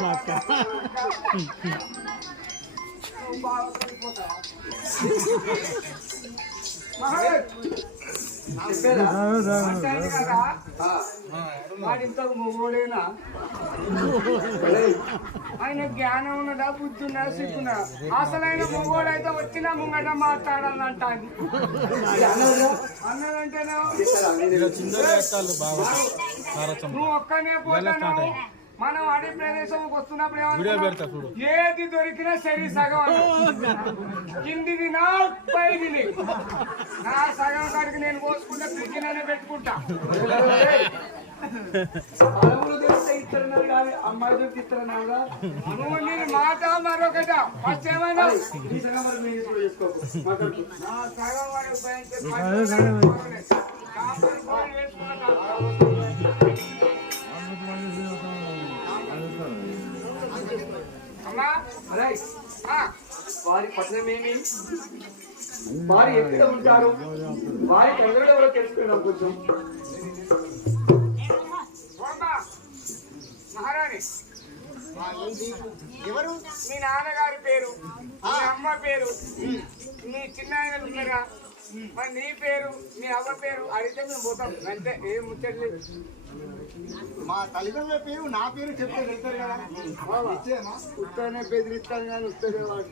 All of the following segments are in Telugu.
Mata. వాడింతకు మొగోడేనా ఆయన జ్ఞానం ఉన్నదా బుద్ధి ఉన్నదా సిగ్గున్నా అసలైన మొగోడు అయితే వచ్చినా ముంగట మాట్లాడాలంట అన్నదంటేనే నువ్వు ఒక్కనే పోతాను? మనం అడవి ప్రదేశం వస్తున్నప్పుడు? ఏది దొరికినా సరి సగం. కిందిది నా పైది నీ. సగం కాడికి నేను పోసుకుంటా ఫ్రిడ్జ్ పెట్టుకుంటా. నువ్వు మాట మరొకట. ఫస్ట్ ఏమైనా? నా సగం వరకు వారి పట్టణమేమి వారు ఎక్కడ ఉంటారు? వారి ఎవరో ఎవరో తెలుసుకున్నాం కొంచెం? మహారాణి. ఎవరు? మీ నాన్నగారి పేరు మీ అమ్మ పేరు మీ చిన్న ఆయన ఉన్నారా? మరి నీ పేరు మీ అవ్వ పేరు అడిగితే మేము పోతాం. అంతే ఏం ముచ్చట్లేదు మా తల్లిదండ్రుల పేరు నా పేరు చెప్తే వెళ్తారు కదా. ఇచ్చేమా ఉత్తనే బెదిరిస్తాను కానీ ఉత్తనే వాడు.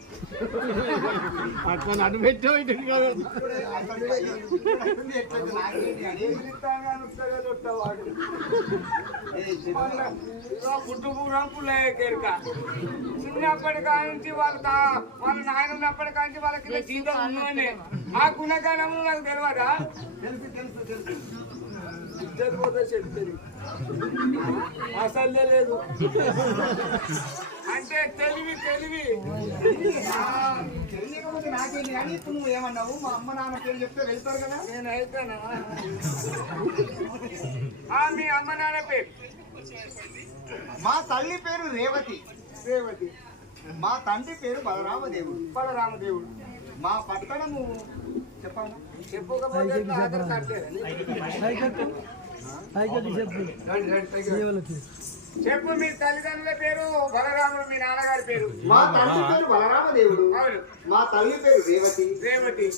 అట్లా అటు పెట్టో ఇటు కాదు. బెదిరిస్తాను కానీ ఉత్తనే కొట్టవాడు పుట్టు పుల్ల కేరక. చిన్నప్పటి కానించి వాళ్ళ వాళ్ళ నాయన ఉన్నప్పటి వాళ్ళకి జీతం ఉన్నవనే ఆ గుణగణము నాకు తెలియదా తెలుసు తెలుసు తెలుసు. అసలే లేదు. అంటే తెలివి తెలివి. తెలియకపోతే నాకేంటి కానీ ఇప్పుడు నువ్వు ఏమన్నావు? మా అమ్మ నాన్న పేరు చెప్తే వెళ్తారు కదా? నేను ఆ, మీ అమ్మ నాన్న పేరు? మా తల్లి పేరు రేవతి. రేవతి. మా తండ్రి పేరు బలరామదేవుడు. బలరామదేవుడు. మా పట్టణము చెప్పండి చెప్పుకపోతే ఆధార్ కార్డు చెప్పు మీ తల్లిదండ్రుల పేరు బలరాముడు మీ నాన్నగారి పేరు. మా తండ్రి పేరు బలరామదేవుడు. అవును. మా తల్లి పేరు రేవతి. రేవతి.